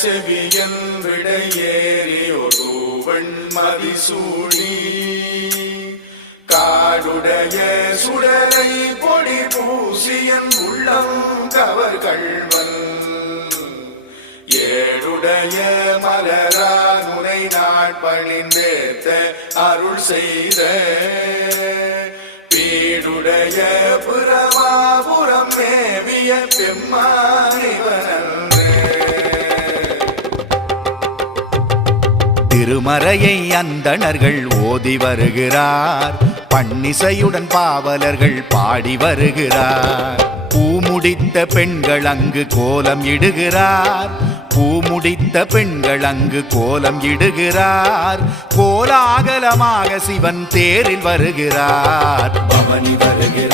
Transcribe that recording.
செவியன் விடையேறியொரு வெண்மதிசூடி காடுடைய சுடலை பொடி பூசியன் உள்ளம் கவர் கள்வன் ஏடுடைய மலரால் முனை நாட்பணிந்தேத்த அருள் செய்த பீடுடைய புறமாபுரம் மேவிய பெம்மானிவனன் திருமறையை அந்தணர்கள் ஓதி வருகிறார், பன்னிசையுடன் பாவலர்கள் பாடி வருகிறார். பூமுடித்த பெண்கள் அங்கு கோலம் இடுகிறார், பூமுடித்த பெண்கள் அங்கு கோலம் இடுகிறார். கோலாகலமாக சிவன் தேரில் வருகிறார், பவனி வருகிறார்.